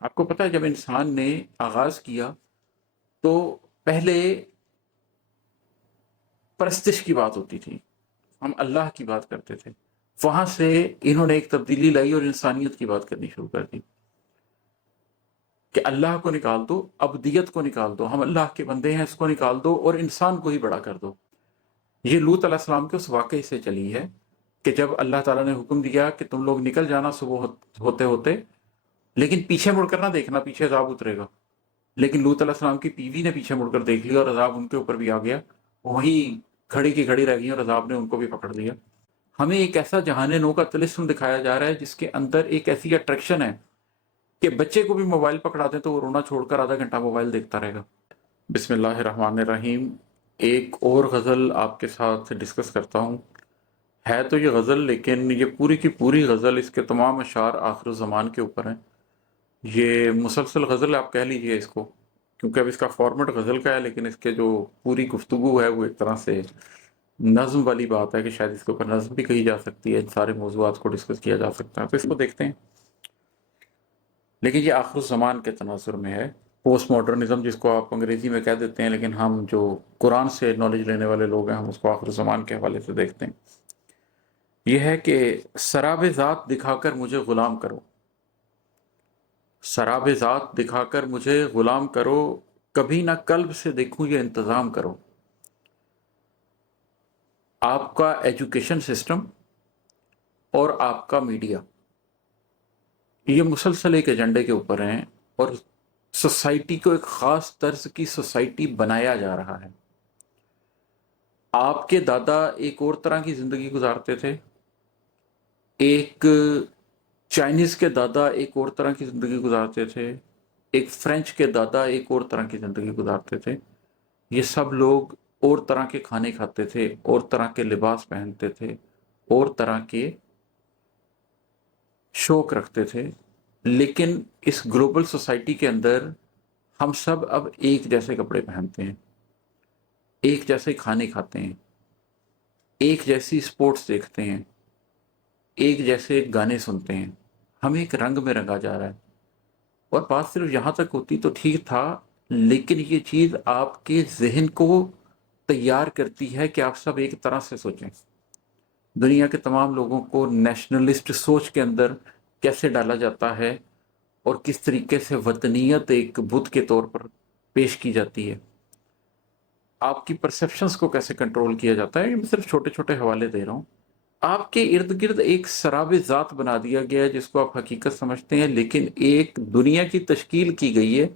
آپ کو پتہ ہے جب انسان نے آغاز کیا تو پہلے پرستش کی بات ہوتی تھی، ہم اللہ کی بات کرتے تھے، وہاں سے انہوں نے ایک تبدیلی لائی اور انسانیت کی بات کرنی شروع کر دی کہ اللہ کو نکال دو، ابدیت کو نکال دو، ہم اللہ کے بندے ہیں، اس کو نکال دو اور انسان کو ہی بڑا کر دو۔ یہ لوط علیہ السلام کے اس واقعے سے چلی ہے کہ جب اللہ تعالیٰ نے حکم دیا کہ تم لوگ نکل جانا صبح ہوتے ہوتے، لیکن پیچھے مڑ کر نہ دیکھنا، پیچھے عذاب اترے گا۔ لیکن لوط علیہ السلام کی بیوی نے پیچھے مڑ کر دیکھ لیا اور عذاب ان کے اوپر بھی آ گیا، وہی کھڑی کی کھڑی رہ گئی اور عذاب نے ان کو بھی پکڑ لیا۔ ہمیں ایک ایسا جہان نو کا طلسم دکھایا جا رہا ہے جس کے اندر ایک ایسی اٹریکشن ہے کہ بچے کو بھی موبائل پکڑا دیں تو وہ رونا چھوڑ کر آدھا گھنٹہ موبائل دیکھتا رہے گا۔ بسم اللہ الرحمن الرحیم۔ ایک اور غزل آپ کے ساتھ ڈسکس کرتا ہوں۔ ہے تو یہ غزل، لیکن یہ پوری کی پوری غزل، اس کے تمام اشعار آخر الزمان کے اوپر ہیں۔ یہ مسلسل غزل آپ کہہ لیجئے اس کو، کیونکہ اب اس کا فارمیٹ غزل کا ہے، لیکن اس کے جو پوری گفتگو ہے وہ ایک طرح سے نظم والی بات ہے کہ شاید اس کے اوپر نظم بھی کہی جا سکتی ہے، ان سارے موضوعات کو ڈسکس کیا جا سکتا ہے، تو اس کو دیکھتے ہیں۔ لیکن یہ آخر الزمان کے تناظر میں ہے، پوسٹ ماڈرنزم جس کو آپ انگریزی میں کہہ دیتے ہیں، لیکن ہم جو قرآن سے نالج لینے والے لوگ ہیں ہم اس کو آخر الزمان کے حوالے سے دیکھتے ہیں۔ یہ ہے کہ سراب ذات دکھا کر مجھے غلام کرو، سراب ذات دکھا کر مجھے غلام کرو، کبھی نہ قلب سے دیکھوں یہ انتظام کرو۔ آپ کا ایجوکیشن سسٹم اور آپ کا میڈیا یہ مسلسل ایک ایجنڈے کے اوپر ہیں اور سوسائٹی کو ایک خاص طرز کی سوسائٹی بنایا جا رہا ہے۔ آپ کے دادا ایک اور طرح کی زندگی گزارتے تھے، ایک چائنیز کے دادا ایک اور طرح کی زندگی گزارتے تھے، ایک فرینچ کے دادا ایک اور طرح کی زندگی گزارتے تھے۔ یہ سب لوگ اور طرح کے کھانے کھاتے تھے، اور طرح کے لباس پہنتے تھے، اور طرح کے شوق رکھتے تھے، لیکن اس گلوبل سوسائٹی کے اندر ہم سب اب ایک جیسے کپڑے پہنتے ہیں، ایک جیسے کھانے کھاتے ہیں، ایک جیسی سپورٹس دیکھتے ہیں، ایک جیسے گانے سنتے ہیں، ہم ایک رنگ میں رنگا جا رہا ہے۔ اور بات صرف یہاں تک ہوتی تو ٹھیک تھا، لیکن یہ چیز آپ کے ذہن کو تیار کرتی ہے کہ آپ سب ایک طرح سے سوچیں۔ دنیا کے تمام لوگوں کو نیشنلسٹ سوچ کے اندر کیسے ڈالا جاتا ہے اور کس طریقے سے وطنیت ایک بت کے طور پر پیش کی جاتی ہے، آپ کی پرسیپشنز کو کیسے کنٹرول کیا جاتا ہے۔ یہ میں صرف چھوٹے چھوٹے حوالے دے رہا ہوں۔ آپ کے ارد گرد ایک سراب ذات بنا دیا گیا ہے جس کو آپ حقیقت سمجھتے ہیں، لیکن ایک دنیا کی تشکیل کی گئی ہے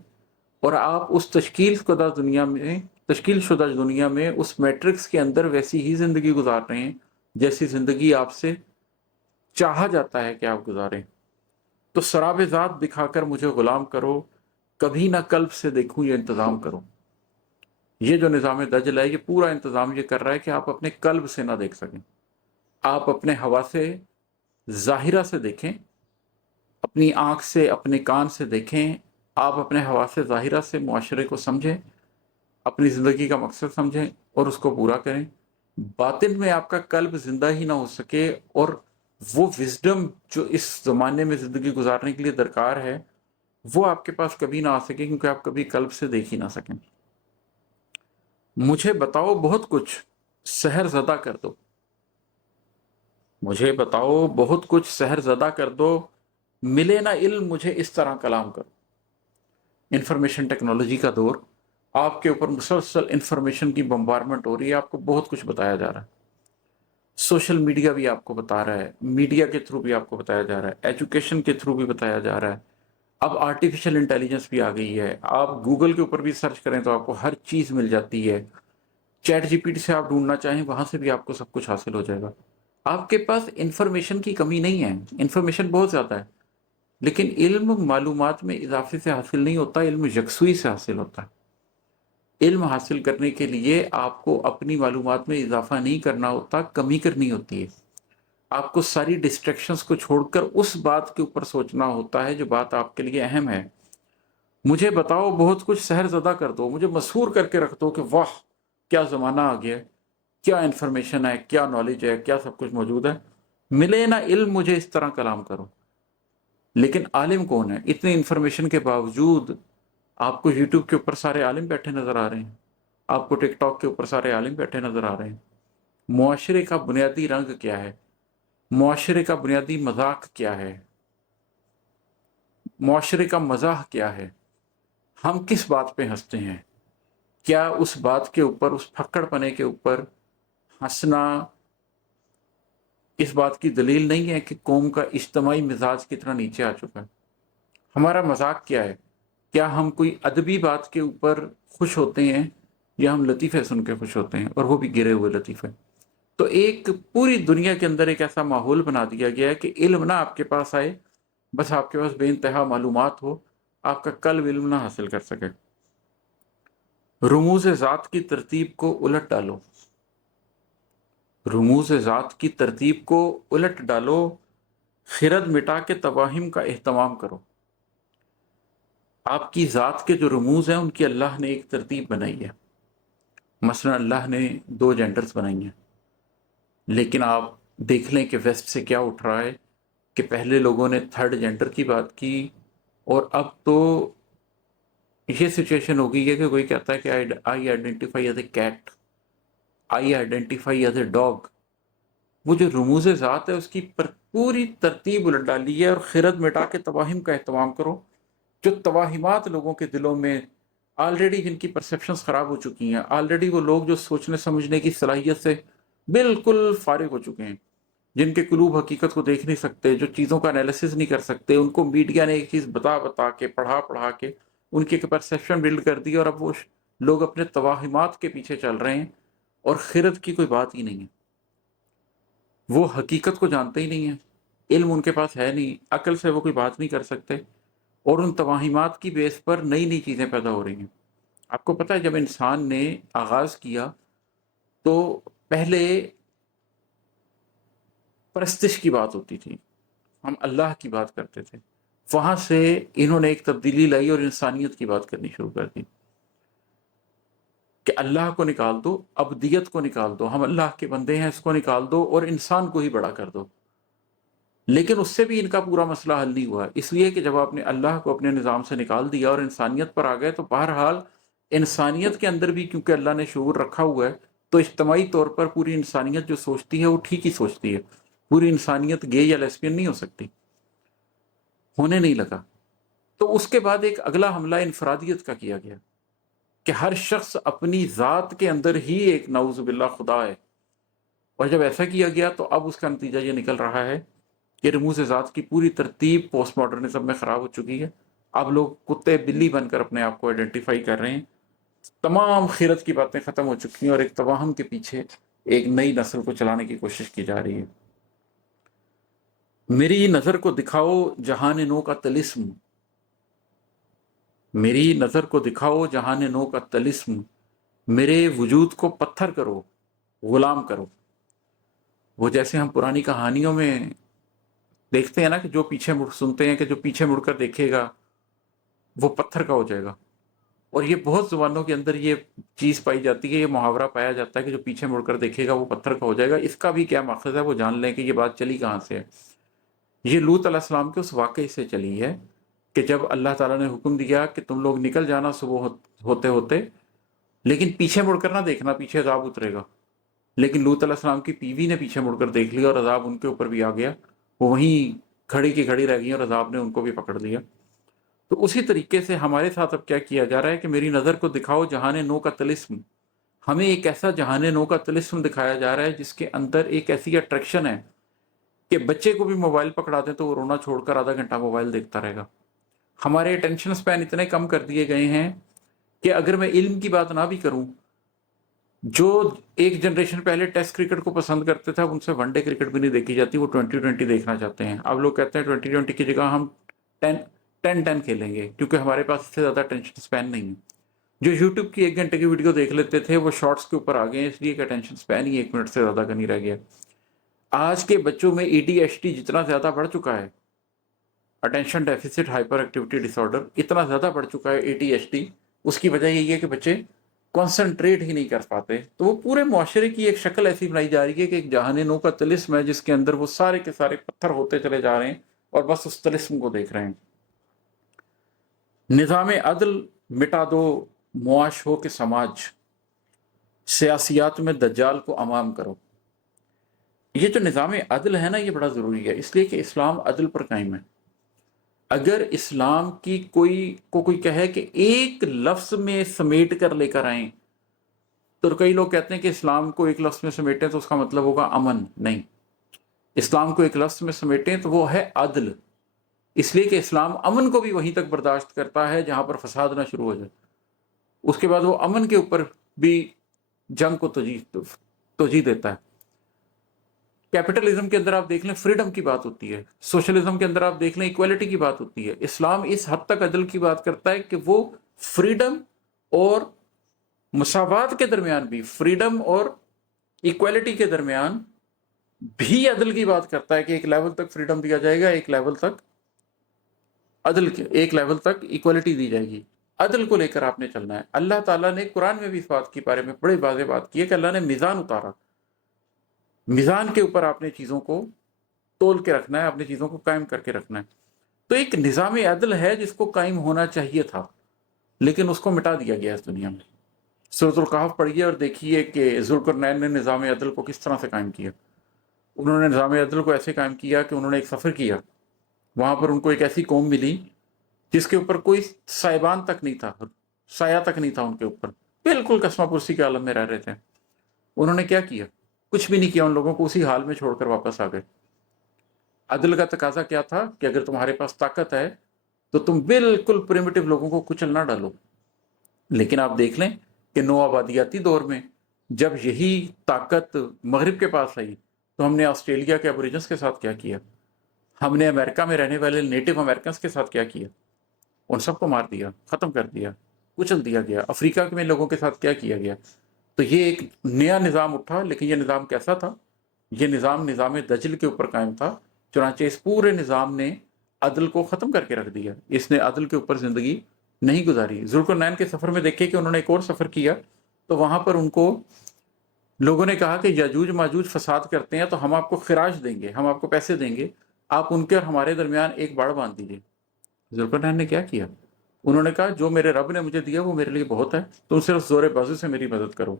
اور آپ اس تشکیل شدہ دنیا میں اس میٹرکس کے اندر ویسی ہی زندگی گزار رہے ہیں جیسی زندگی آپ سے چاہا جاتا ہے کہ آپ گزاریں۔ تو سراب ذات دکھا کر مجھے غلام کرو، کبھی نہ قلب سے دیکھوں یہ انتظام کرو۔ یہ جو نظام دجل ہے یہ پورا انتظام یہ کر رہا ہے کہ آپ اپنے قلب سے نہ دیکھ سکیں، آپ اپنے حواس ظاہرہ سے دیکھیں، اپنی آنکھ سے، اپنے کان سے دیکھیں، آپ اپنے حواس ظاہرہ سے معاشرے کو سمجھیں، اپنی زندگی کا مقصد سمجھیں اور اس کو پورا کریں۔ باطن میں آپ کا قلب زندہ ہی نہ ہو سکے اور وہ وزڈم جو اس زمانے میں زندگی گزارنے کے لیے درکار ہے وہ آپ کے پاس کبھی نہ آ سکے، کیونکہ آپ کبھی قلب سے دیکھ ہی نہ سکیں۔ مجھے بتاؤ بہت کچھ سحر زدہ کر دو، مجھے بتاؤ بہت کچھ سحر زدہ کر دو، ملے نہ علم مجھے اس طرح کلام کرو۔ انفارمیشن ٹیکنالوجی کا دور، آپ کے اوپر مسلسل انفارمیشن کی بمبارمنٹ ہو رہی ہے، آپ کو بہت کچھ بتایا جا رہا ہے، سوشل میڈیا بھی آپ کو بتا رہا ہے، میڈیا کے تھرو بھی آپ کو بتایا جا رہا ہے، ایجوکیشن کے تھرو بھی بتایا جا رہا ہے، اب آرٹیفیشل انٹیلیجنس بھی آ گئی ہے، آپ گوگل کے اوپر بھی سرچ کریں تو آپ کو ہر چیز مل جاتی ہے، چیٹ جی پی ٹی سے آپ ڈھونڈنا چاہیں وہاں سے بھی آپ کو سب کچھ حاصل ہو جائے گا۔ آپ کے پاس انفارمیشن کی کمی نہیں ہے، انفارمیشن بہت زیادہ ہے، لیکن علم معلومات میں اضافے سے حاصل نہیں ہوتا، علم یکسوئی سے حاصل ہوتا ہے۔ علم حاصل کرنے کے لیے آپ کو اپنی معلومات میں اضافہ نہیں کرنا ہوتا، کمی کرنی ہوتی ہے۔ آپ کو ساری ڈسٹریکشنز کو چھوڑ کر اس بات کے اوپر سوچنا ہوتا ہے جو بات آپ کے لیے اہم ہے۔ مجھے بتاؤ بہت کچھ سحر زدہ کر دو، مجھے مسحور کر کے رکھ دو کہ واہ کیا زمانہ آ گیا ہے، کیا انفارمیشن ہے، کیا نالج ہے، کیا سب کچھ موجود ہے۔ ملے نہ علم مجھے اس طرح کلام کرو، لیکن عالم کون ہے؟ اتنی انفارمیشن کے باوجود آپ کو یوٹیوب کے اوپر سارے عالم بیٹھے نظر آ رہے ہیں، آپ کو ٹک ٹاک کے اوپر سارے عالم بیٹھے نظر آ رہے ہیں۔ معاشرے کا بنیادی رنگ کیا ہے؟ معاشرے کا بنیادی مذاق کیا ہے؟ معاشرے کا مزاح کیا ہے؟ ہم کس بات پہ ہنستے ہیں؟ کیا اس بات کے اوپر، اس پھکڑ پنے کے اوپر ہنسنا اس بات کی دلیل نہیں ہے کہ قوم کا اجتماعی مزاج کتنا نیچے آ چکا ہے؟ ہمارا مذاق کیا ہے؟ کیا ہم کوئی ادبی بات کے اوپر خوش ہوتے ہیں یا ہم لطیفے سن کے خوش ہوتے ہیں، اور وہ بھی گرے ہوئے لطیفے؟ تو ایک پوری دنیا کے اندر ایک ایسا ماحول بنا دیا گیا ہے کہ علم نہ آپ کے پاس آئے، بس آپ کے پاس بے انتہا معلومات ہو، آپ کا قلب علم نہ حاصل کر سکے۔ رموز ذات کی ترتیب کو الٹ ڈالو، رموز ذات کی ترتیب کو الٹ ڈالو، خرد مٹا کے توہم کا اہتمام کرو۔ آپ کی ذات کے جو رموز ہیں ان کی اللہ نے ایک ترتیب بنائی ہے، مثلا اللہ نے 2 جینڈرز بنائی ہیں، لیکن آپ دیکھ لیں کہ ویسٹ سے کیا اٹھ رہا ہے کہ پہلے لوگوں نے 3rd جینڈر کی بات کی، اور اب تو یہ سچویشن ہو گئی ہے کہ کوئی کہتا ہے کہ I identify as a cat, I identify as a dog. وہ جو رموز ذات ہے اس کی پوری ترتیب الٹ ڈالی ہے، اور خرد مٹا کے توہم کا اہتمام کرو۔ جو توہمات لوگوں کے دلوں میں آلریڈی، جن کی پرسیپشنز خراب ہو چکی ہیں، آلریڈی وہ لوگ جو سوچنے سمجھنے کی صلاحیت سے بالکل فارغ ہو چکے ہیں، جن کے قلوب حقیقت کو دیکھ نہیں سکتے، جو چیزوں کا انالیسس نہیں کر سکتے، ان کو میڈیا نے ایک چیز بتا بتا کے، پڑھا پڑھا کے ان کی ایک پرسیپشن بلڈ کر دی، اور اب وہ لوگ اپنے توہمات کے پیچھے چل رہے ہیں، اور خرد کی کوئی بات ہی نہیں ہے۔ وہ حقیقت کو جانتے ہی نہیں ہیں، علم ان کے پاس ہے نہیں، عقل سے وہ کوئی بات نہیں کر سکتے، اور ان توہمات کی بیس پر نئی نئی چیزیں پیدا ہو رہی ہیں۔ آپ کو پتہ ہے جب انسان نے آغاز کیا تو پہلے پرستش کی بات ہوتی تھی، ہم اللہ کی بات کرتے تھے، وہاں سے انہوں نے ایک تبدیلی لائی اور انسانیت کی بات کرنی شروع کر دی کہ اللہ کو نکال دو، ابدیت کو نکال دو، ہم اللہ کے بندے ہیں، اس کو نکال دو اور انسان کو ہی بڑا کر دو۔ لیکن اس سے بھی ان کا پورا مسئلہ حل نہیں ہوا، اس لیے کہ جب آپ نے اللہ کو اپنے نظام سے نکال دیا اور انسانیت پر آ گئے، تو بہرحال انسانیت کے اندر بھی کیونکہ اللہ نے شعور رکھا ہوا ہے، تو اجتماعی طور پر پوری انسانیت جو سوچتی ہے وہ ٹھیک ہی سوچتی ہے۔ پوری انسانیت گے یا لیسبین نہیں ہو سکتی، ہونے نہیں لگا۔ تو اس کے بعد ایک اگلا حملہ انفرادیت کا کیا گیا کہ ہر شخص اپنی ذات کے اندر ہی ایک نعوذ باللہ خدا ہے، اور جب ایسا کیا گیا تو اب اس کا نتیجہ یہ نکل رہا ہے کہ رموز ذات کی پوری ترتیب پوسٹ ماڈرنزم میں خراب ہو چکی ہے۔ اب لوگ کتے بلی بن کر اپنے آپ کو آئیڈینٹیفائی کر رہے ہیں، تمام خیرت کی باتیں ختم ہو چکی ہیں، اور ایک توہم کے پیچھے ایک نئی نسل کو چلانے کی کوشش کی جا رہی ہے۔ میری نظر کو دکھاؤ جہان نو کا طلسم، میری نظر کو دکھاؤ جہان نو کا طلسم، میرے وجود کو پتھر کرو، غلام کرو۔ وہ جیسے ہم پرانی کہانیوں میں دیکھتے ہیں نا کہ جو پیچھے مڑ، سنتے ہیں کہ جو پیچھے مڑ کر دیکھے گا وہ پتھر کا ہو جائے گا، اور یہ بہت زبانوں کے اندر یہ چیز پائی جاتی ہے، یہ محاورہ پایا جاتا ہے کہ جو پیچھے مڑ کر دیکھے گا وہ پتھر کا ہو جائے گا۔ اس کا بھی کیا مقصد ہے وہ جان لیں کہ یہ بات چلی کہاں سے ہے۔ یہ لوط علیہ السلام کے اس واقعے سے چلی ہے کہ جب اللہ تعالیٰ نے حکم دیا کہ تم لوگ نکل جانا صبح ہوتے ہوتے، لیکن پیچھے مڑ کر نہ دیکھنا، پیچھے عذاب اترے گا۔ لیکن لوط علیہ السلام کی بیوی نے پیچھے مڑ کر دیکھ لیا اور عذاب ان کے اوپر بھی آ گیا، وہ وہیں کھڑی کی کھڑی رہ گئی اور عذاب نے ان کو بھی پکڑ لیا۔ تو اسی طریقے سے ہمارے ساتھ اب کیا کیا جا رہا ہے کہ میری نظر کو دکھاؤ جہان نو کا طلسم۔ ہمیں ایک ایسا جہان نو کا طلسم دکھایا جا رہا ہے جس کے اندر ایک ایسی اٹریکشن ہے کہ بچے کو بھی موبائل پکڑا دیں تو وہ رونا چھوڑ کر آدھا گھنٹہ موبائل دیکھتا رہے گا۔ ہمارے اٹینشن سپین اتنے کم کر دیے گئے ہیں کہ اگر میں علم کی بات نہ بھی کروں، جو ایک جنریشن پہلے ٹیسٹ کرکٹ کو پسند کرتے تھے اب ان سے ون ڈے کرکٹ بھی نہیں دیکھی جاتی، وہ 2020 دیکھنا چاہتے ہیں۔ اب لوگ کہتے ہیں 2020 کی جگہ ہم 10 کھیلیں گے، کیونکہ ہمارے پاس اس سے زیادہ اٹینشن سپین نہیں ہے۔ جو یوٹیوب کی 1 گھنٹے کی ویڈیو دیکھ لیتے تھے وہ شارٹس کے اوپر آ گئے ہیں، اس لیے کہ اٹینشن سپین ہی 1 منٹ سے زیادہ کا نہیں رہ گیا۔ آج کے بچوں میں ADHD جتنا زیادہ بڑھ چکا ہے، اٹینشن ڈیفیسٹ ہائپر ایکٹیویٹی ڈس آرڈر اتنا زیادہ بڑھ چکا ہے ADHD، اس کی وجہ یہی ہے کہ بچے کانسنٹریٹ ہی نہیں کر پاتے۔ تو وہ پورے معاشرے کی ایک شکل ایسی بنائی جا رہی ہے کہ ایک جہان نو کا طلسم ہے جس کے اندر وہ سارے کے سارے پتھر ہوتے چلے جا رہے ہیں، اور بس اس طلسم کو دیکھ رہے ہیں۔ نظام عدل مٹا دو، معاش ہو کہ سماج، سیاسیات میں دجال کو امام کرو۔ یہ جو نظام عدل ہے نا، یہ بڑا ضروری ہے، اس لیے کہ اسلام عدل پر قائم ہے۔ اگر اسلام کی کوئی کہے کہ ایک لفظ میں سمیٹ کر لے کر آئیں، تو کئی لوگ کہتے ہیں کہ اسلام کو ایک لفظ میں سمیٹیں تو اس کا مطلب ہوگا امن۔ نہیں، اسلام کو ایک لفظ میں سمیٹیں تو وہ ہے عدل، اس لیے کہ اسلام امن کو بھی وہیں تک برداشت کرتا ہے جہاں پر فساد نہ شروع ہو جائے، اس کے بعد وہ امن کے اوپر بھی جنگ کو توجیہ دیتا ہے۔ کیپٹلزم کے اندر آپ دیکھ لیں فریڈم کی بات ہوتی ہے، سوشلزم کے اندر آپ دیکھ لیں ایکویلٹی کی بات ہوتی ہے۔ اسلام اس حد تک عدل کی بات کرتا ہے کہ وہ فریڈم اور مساوات کے درمیان بھی، فریڈم اور ایکویلٹی کے درمیان بھی عدل کی بات کرتا ہے کہ ایک لیول تک فریڈم دیا جائے گا، ایک لیول تک عدل کے، ایک لیول تک ایکویلٹی دی جائے گی۔ عدل کو لے کر آپ نے چلنا ہے۔ اللہ تعالیٰ نے قرآن میں بھی اس بات کے بارے میں بڑی واضح بات کی ہے کہ اللہ نے میزان اتارا، میزان کے اوپر آپ نے چیزوں کو تول کے رکھنا ہے، اپنی چیزوں کو قائم کر کے رکھنا ہے۔ تو ایک نظام عدل ہے جس کو قائم ہونا چاہیے تھا، لیکن اس کو مٹا دیا گیا اس دنیا میں۔ سورۃ القحف پڑھیے اور دیکھیے کہ ذوالقرنین نے نظام عدل کو کس طرح سے قائم کیا۔ انہوں نے نظام عدل کو ایسے قائم کیا کہ انہوں نے ایک سفر کیا، وہاں پر ان کو ایک ایسی قوم ملی جس کے اوپر کوئی سائبان تک نہیں تھا، سایہ تک نہیں تھا ان کے اوپر، بالکل کسمہ پرسی کے عالم میں رہ رہے تھے۔ انہوں نے کیا کیا؟ کچھ بھی نہیں کیا، ان لوگوں کو اسی حال میں چھوڑ کر واپس آ گئے۔ عدل کا تقاضا کیا تھا کہ اگر تمہارے پاس طاقت ہے تو تم بالکل پریمیٹو لوگوں کو کچل نہ ڈالو۔ لیکن آپ دیکھ لیں کہ نو آبادیاتی دور میں جب یہی طاقت مغرب کے پاس آئی تو ہم نے آسٹریلیا کے ابوریجنس کے ساتھ کیا کیا، ہم نے امریکہ میں رہنے والے نیٹو امریکنس کے ساتھ کیا کیا، ان سب کو مار دیا، ختم کر دیا، کچل دیا گیا۔ افریقہ میں لوگوں کے ساتھ کیا کیا گیا۔ تو یہ ایک نیا نظام اٹھا، لیکن یہ نظام کیسا تھا؟ یہ نظام دجل کے اوپر قائم تھا۔ چنانچہ اس پورے نظام نے عدل کو ختم کر کے رکھ دیا، اس نے عدل کے اوپر زندگی نہیں گزاری۔ ذوالقرنین کے سفر میں دیکھیں کہ انہوں نے ایک اور سفر کیا، تو وہاں پر ان کو لوگوں نے کہا کہ یاجوج ماجوج فساد کرتے ہیں تو ہم آپ کو خراج دیں گے، ہم آپ کو پیسے دیں گے، آپ ان کے اور ہمارے درمیان ایک باڑ باندھ دیجیے۔ ذوالقرنین نے کیا کیا؟ انہوں نے کہا جو میرے رب نے مجھے دیا وہ میرے لیے بہت ہے، تم صرف زور بازو سے میری مدد کرو۔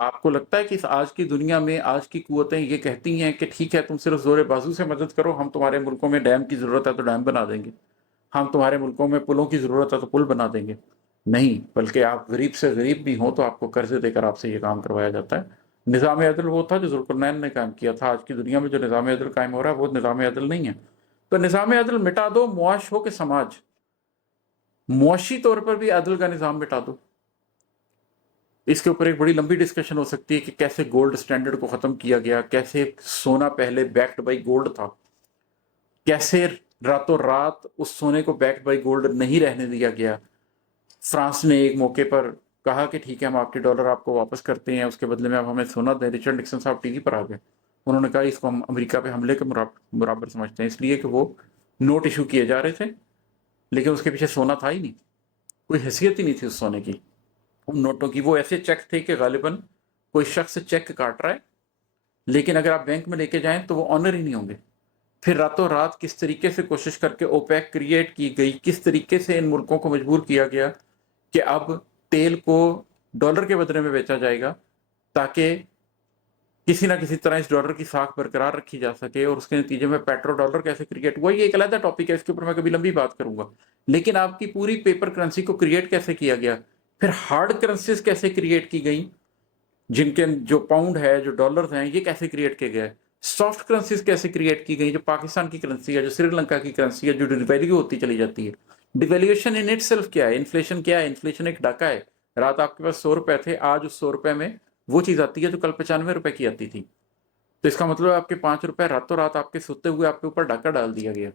آپ کو لگتا ہے کہ آج کی دنیا میں آج کی قوتیں یہ کہتی ہیں کہ ٹھیک ہے تم صرف زور بازو سے مدد کرو، ہم تمہارے ملکوں میں ڈیم کی ضرورت ہے تو ڈیم بنا دیں گے، ہم تمہارے ملکوں میں پلوں کی ضرورت ہے تو پل بنا دیں گے؟ نہیں، بلکہ آپ غریب سے غریب بھی ہوں تو آپ کو قرضے دے کر آپ سے یہ کام کروایا جاتا ہے۔ نظام عدل وہ تھا جو ذوالقرنین نے قائم کیا تھا۔ آج کی دنیا میں جو نظام عدل قائم ہو رہا ہے وہ نظام عدل نہیں ہے۔ تو نظام عدل مٹا دو، معاش ہو کہ سماج، معاشی طور پر بھی عدل کا نظام مٹا دو۔ اس کے اوپر ایک بڑی لمبی ڈسکشن ہو سکتی ہے کہ کیسے گولڈ سٹینڈرڈ کو ختم کیا گیا، کیسے سونا پہلے بیکڈ بائی گولڈ تھا، کیسے راتوں رات اس سونے کو بیکڈ بائی گولڈ نہیں رہنے دیا گیا۔ فرانس نے ایک موقع پر کہا کہ ٹھیک ہے ہم آپ کے ڈالر آپ کو واپس کرتے ہیں، اس کے بدلے میں آپ ہمیں سونا دیں۔ رچرڈ نکسن صاحب ٹی وی پر آ گئے، انہوں نے کہا اس کو ہم امریکہ پہ حملے کے برابر سمجھتے ہیں، اس لیے کہ وہ نوٹ ایشو کیے جا رہے تھے لیکن اس کے پیچھے سونا تھا ہی نہیں، کوئی حیثیت ہی نہیں تھی اس سونے کی، ان نوٹوں کی۔ وہ ایسے چیک تھے کہ غالباً کوئی شخص چیک کاٹ رہا ہے لیکن اگر آپ بینک میں لے کے جائیں تو وہ آنر ہی نہیں ہوں گے۔ پھر راتوں رات کس طریقے سے کوشش کر کے اوپیک کریٹ کی گئی، کس طریقے سے ان ملکوں کو مجبور کیا گیا کہ اب تیل کو ڈالر کے بدلے میں بیچا جائے گا تاکہ کسی نہ کسی طرح اس ڈالر کی ساکھ برقرار رکھی جا سکے، اور اس کے نتیجے میں پیٹرو ڈالر کیسے کریٹ ہوا، یہ ایک علیحدہ ٹاپک ہے، اس کے اوپر میں کبھی لمبی بات کروں گا۔ لیکن آپ کی پوری پیپر کرنسی کو کریٹ کیسے کیا گیا، پھر ہارڈ کرنسیز کیسے کریٹ کی گئیں، جن کے جو پاؤنڈ ہے، جو ڈالرز ہیں، یہ کیسے کریٹ کیے گئے، سافٹ کرنسیز کیسے کریٹ کی گئی، جو پاکستان کی کرنسی ہے، جو سری لنکا کی کرنسی ہے، جو ڈیویلیو ہوتی چلی جاتی ہے۔ ڈیویلیویشن ان اٹ سیلف کیا ہے؟ انفلیشن کیا ہے؟ انفلیشن ایک ڈاکہ ہے۔ رات آپ کے پاس 100 روپے تھے، آج اس 100 روپے میں وہ چیز آتی ہے جو کل 95 روپے کی آتی تھی، تو اس کا مطلب آپ کے 5 روپے راتوں رات آپ کے سوتے ہوئے آپ کے اوپر ڈاکہ ڈال دیا گیا۔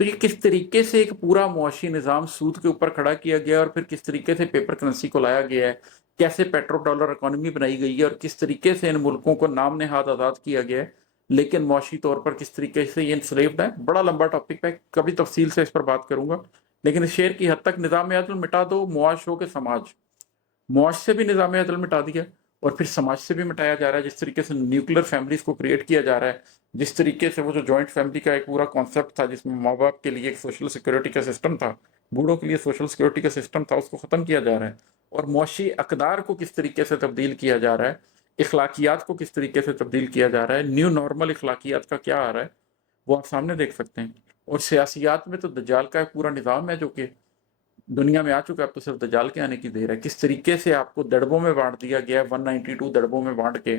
تو یہ کس طریقے سے ایک پورا معاشی نظام سود کے اوپر کھڑا کیا گیا، اور پھر کس طریقے سے پیپر کرنسی کو لایا گیا ہے، کیسے پیٹرو ڈالر اکانومی بنائی گئی ہے، اور کس طریقے سے ان ملکوں کو نام نہاد آزاد کیا گیا ہے، لیکن معاشی طور پر کس طریقے سے یہ انسلیوڈ ہے۔ بڑا لمبا ٹاپک ہے، کبھی تفصیل سے اس پر بات کروں گا، لیکن اس شعر کی حد تک نظام عدل مٹا دو، معاش ہو کہ سماج، معاش سے بھی نظام عدل مٹا دیا، اور پھر سماج سے بھی مٹایا جا رہا ہے. جس طریقے سے نیوکلیر فیملیز کو کریٹ کیا جا رہا ہے, جس طریقے سے وہ جو جوائنٹ فیملی کا ایک پورا کانسیپٹ تھا جس میں ماں باپ کے لیے ایک سوشل سیکورٹی کا سسٹم تھا, بوڑھوں کے لیے سوشل سیکورٹی کا سسٹم تھا, اس کو ختم کیا جا رہا ہے. اور معاشی اقدار کو کس طریقے سے تبدیل کیا جا رہا ہے, اخلاقیات کو کس طریقے سے تبدیل کیا جا رہا ہے, نیو نارمل اخلاقیات کا کیا آ رہا ہے, وہ آپ سامنے دیکھ سکتے ہیں. اور سیاسیات میں تو دجال کا ایک پورا نظام ہے جو کہ دنیا میں آ چکا ہے. اب تو صرف دجال کے آنے کی دیر ہے. کس طریقے سے آپ کو دڑبوں میں بانٹ دیا گیا ہے, 192 دڑبوں میں بانٹ کے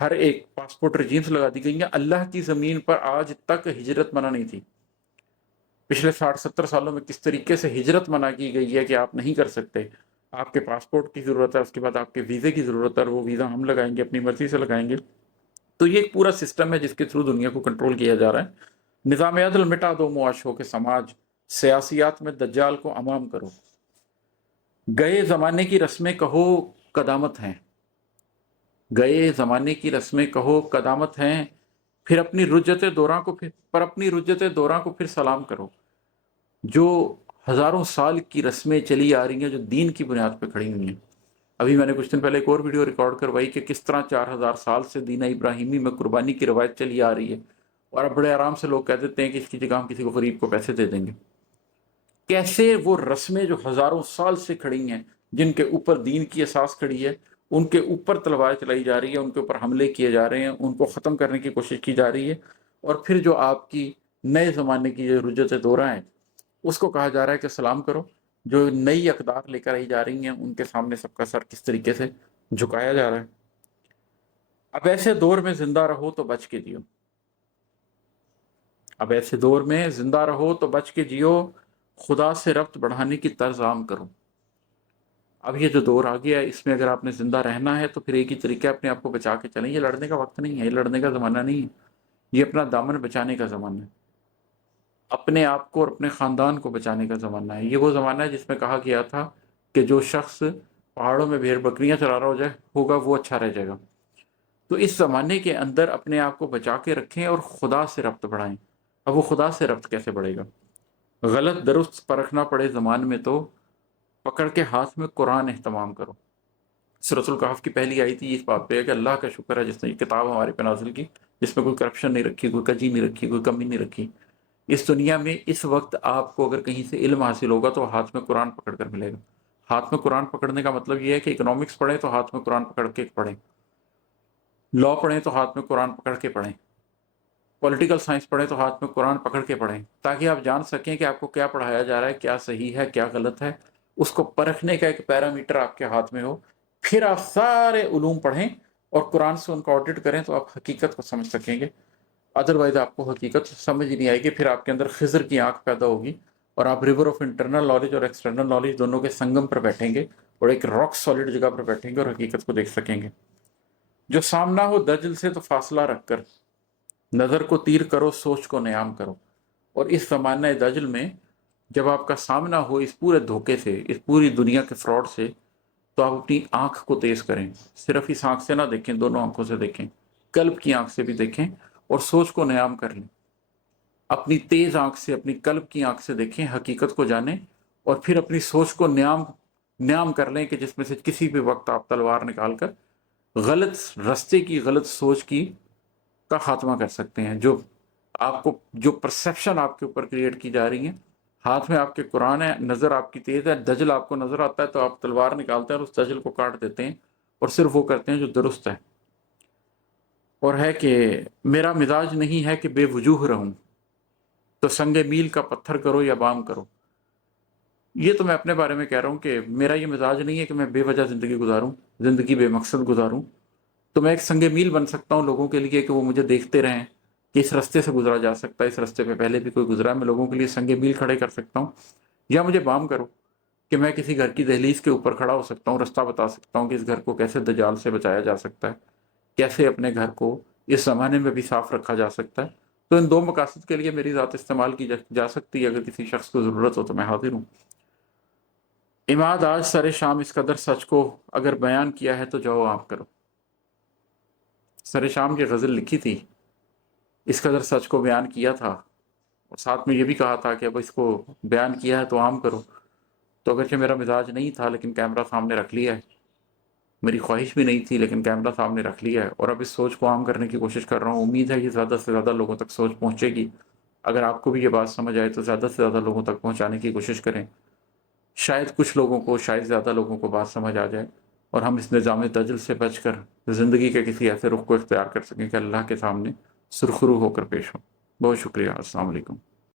ہر ایک پاسپورٹ رجیمز لگا دی گئی ہیں. اللہ کی زمین پر آج تک ہجرت منع نہیں تھی. پچھلے 60-70 سالوں میں کس طریقے سے ہجرت منع کی گئی ہے کہ آپ نہیں کر سکتے. آپ کے پاسپورٹ کی ضرورت ہے, اس کے بعد آپ کے ویزے کی ضرورت ہے, اور وہ ویزا ہم لگائیں گے, اپنی مرضی سے لگائیں گے. تو یہ ایک پورا سسٹم ہے جس کے تھرو دنیا کو کنٹرول کیا جا رہا ہے. نظام عدل مٹا دو معاشوں کے سماج, سیاسیات میں دجال کو امام کرو. گئے زمانے کی رسمیں کہو قدامت ہیں, گئے زمانے کی رسمیں کہو قدامت ہیں, پھر اپنی رجت دوراں کو اپنی رجت دوراں کو پھر سلام کرو. جو ہزاروں سال کی رسمیں چلی آ رہی ہیں جو دین کی بنیاد پہ کھڑی ہوئی ہیں. ابھی میں نے کچھ دن پہلے ایک اور ویڈیو ریکارڈ کروائی کہ کس طرح 4000 سال سے دین ابراہیمی میں قربانی کی روایت چلی آ رہی ہے, اور اب بڑے آرام سے لوگ کہہ دیتے ہیں کہ اس کی جگہ ہم کسی کو غریب کو پیسے دے دیں گے. کیسے وہ رسمیں جو ہزاروں سال سے کھڑی ہیں, جن کے اوپر دین کی اساس کھڑی ہے, ان کے اوپر تلوار چلائی جا رہی ہے, ان کے اوپر حملے کیے جا رہے ہیں, ان کو ختم کرنے کی کوشش کی جا رہی ہے. اور پھر جو آپ کی نئے زمانے کی جو رجت دورہ ہیں, اس کو کہا جا رہا ہے کہ سلام کرو. جو نئی اقدار لے کر آئی جا رہی ہیں, ان کے سامنے سب کا سر کس طریقے سے جھکایا جا رہا ہے. اب ایسے دور میں زندہ رہو تو بچ کے جیو, اب ایسے دور میں زندہ رہو تو بچ کے جیو, خدا سے ربط بڑھانے کی طرز عام کرو. اب یہ جو دور آ گیا ہے, اس میں اگر آپ نے زندہ رہنا ہے تو پھر ایک ہی طریقہ اپنے آپ کو بچا کے چلیں. یہ لڑنے کا وقت نہیں ہے, یہ لڑنے کا زمانہ نہیں ہے, یہ اپنا دامن بچانے کا زمانہ ہے, اپنے آپ کو اور اپنے خاندان کو بچانے کا زمانہ ہے. یہ وہ زمانہ ہے جس میں کہا گیا تھا کہ جو شخص پہاڑوں میں بھیڑ بکریاں چرا رہا ہوگا وہ اچھا رہ جائے گا. تو اس زمانے کے اندر اپنے آپ کو بچا کے رکھیں اور خدا سے ربط بڑھائیں. اب وہ خدا سے ربط کیسے بڑھے گا؟ غلط درست پرکھنا پڑے زمان میں تو پکڑ کے ہاتھ میں قرآن اہتمام کرو. سورۃ الکہف کی پہلی آیت ہی اس بات پہ ہے کہ اللہ کا شکر ہے جس نے یہ کتاب ہمارے پہ نازل کی, جس میں کوئی کرپشن نہیں رکھی, کوئی کجی نہیں رکھی, کوئی کمی نہیں رکھی. اس دنیا میں اس وقت آپ کو اگر کہیں سے علم حاصل ہوگا تو ہاتھ میں قرآن پکڑ کر ملے گا. ہاتھ میں قرآن پکڑنے کا مطلب یہ ہے کہ اکنامکس پڑھیں تو ہاتھ میں قرآن پکڑ کے پڑھیں, لا پڑھیں تو ہاتھ میں قرآن پکڑ کے پڑھیں, پولیٹیکل سائنس پڑھیں تو ہاتھ میں قرآن پکڑ کے پڑھیں, تاکہ آپ جان سکیں کہ آپ کو کیا پڑھایا جا رہا ہے, کیا صحیح ہے, کیا غلط ہے. اس کو پرکھنے کا ایک پیرامیٹر آپ کے ہاتھ میں ہو. پھر آپ سارے علوم پڑھیں اور قرآن سے ان کو آڈٹ کریں تو آپ حقیقت کو سمجھ سکیں گے. ادروائز آپ کو حقیقت سمجھ نہیں آئے گی. پھر آپ کے اندر خضر کی آنکھ پیدا ہوگی اور آپ ریور آف انٹرنل نالج اور ایکسٹرنل نالج دونوں کے سنگم پر بیٹھیں گے اور ایک راک سالڈ جگہ پر بیٹھیں گے اور حقیقت کو دیکھ سکیں گے. جو سامنا ہو دجل سے تو فاصلہ رکھ کر, نظر کو تیر کرو, سوچ کو نیام کرو. اور اس زمانہ دجل میں جب آپ کا سامنا ہو اس پورے دھوکے سے, اس پوری دنیا کے فراڈ سے, تو آپ اپنی آنکھ کو تیز کریں. صرف اس آنکھ سے نہ دیکھیں, دونوں آنکھوں سے دیکھیں, قلب کی آنکھ سے بھی دیکھیں اور سوچ کو نیام کر لیں. اپنی تیز آنکھ سے, اپنی قلب کی آنکھ سے دیکھیں, حقیقت کو جانیں, اور پھر اپنی سوچ کو نیام کر لیں کہ جس میں سے کسی بھی وقت آپ تلوار نکال کر غلط رستے کی, غلط سوچ کی کا خاتمہ کر سکتے ہیں. آپ کو جو پرسیپشن آپ کے اوپر کریٹ کی جا رہی ہیں, ہاتھ میں آپ کے قرآن ہے, نظر آپ کی تیز ہے, دجل آپ کو نظر آتا ہے تو آپ تلوار نکالتے ہیں اور اس دجل کو کاٹ دیتے ہیں اور صرف وہ کرتے ہیں جو درست ہے. اور ہے کہ میرا مزاج نہیں ہے کہ بے وجوہ رہوں, تو سنگ میل کا پتھر کرو یا بام کرو. یہ تو میں اپنے بارے میں کہہ رہا ہوں کہ میرا یہ مزاج نہیں ہے کہ میں بے وجہ زندگی گزاروں, زندگی بے مقصد گزاروں. تو میں ایک سنگ میل بن سکتا ہوں لوگوں کے لیے کہ وہ مجھے دیکھتے رہیں کہ اس رستے سے گزرا جا سکتا ہے, اس رستے پہ پہلے بھی کوئی گزرا ہے, میں لوگوں کے لیے سنگ میل کھڑے کر سکتا ہوں. یا مجھے بام کرو کہ میں کسی گھر کی دہلیز کے اوپر کھڑا ہو سکتا ہوں, رستہ بتا سکتا ہوں کہ اس گھر کو کیسے دجال سے بچایا جا سکتا ہے, کیسے اپنے گھر کو اس زمانے میں بھی صاف رکھا جا سکتا ہے. تو ان دو مقاصد کے لیے میری ذات استعمال کی جا سکتی ہے. اگر کسی شخص کو ضرورت ہو تو میں حاضر ہوں. اماد آج سر شام اس قدر سچ کو اگر بیان کیا ہے تو جاؤ آپ کرو. سر شام کی غزل لکھی تھی, اس قدر سچ کو بیان کیا تھا, اور ساتھ میں یہ بھی کہا تھا کہ اب اس کو بیان کیا ہے تو عام کرو. تو اگرچہ میرا مزاج نہیں تھا لیکن کیمرہ سامنے رکھ لیا ہے, میری خواہش بھی نہیں تھی، لیکن کیمرہ سامنے رکھ لیا ہے اور اب اس سوچ کو عام کرنے کی کوشش کر رہا ہوں. امید ہے کہ زیادہ سے زیادہ لوگوں تک سوچ پہنچے گی. اگر آپ کو بھی یہ بات سمجھ آئے تو زیادہ سے زیادہ لوگوں تک پہنچانے کی کوشش کریں. شاید کچھ لوگوں کو، شاید زیادہ لوگوں کو بات سمجھ آ جائے اور ہم اس نظام دجل سے بچ کر زندگی کے کسی ایسے رخ کو اختیار کر سکیں کہ اللہ کے سامنے سرخرو ہو کر پیش ہوں. بہت شکریہ. السلام علیکم.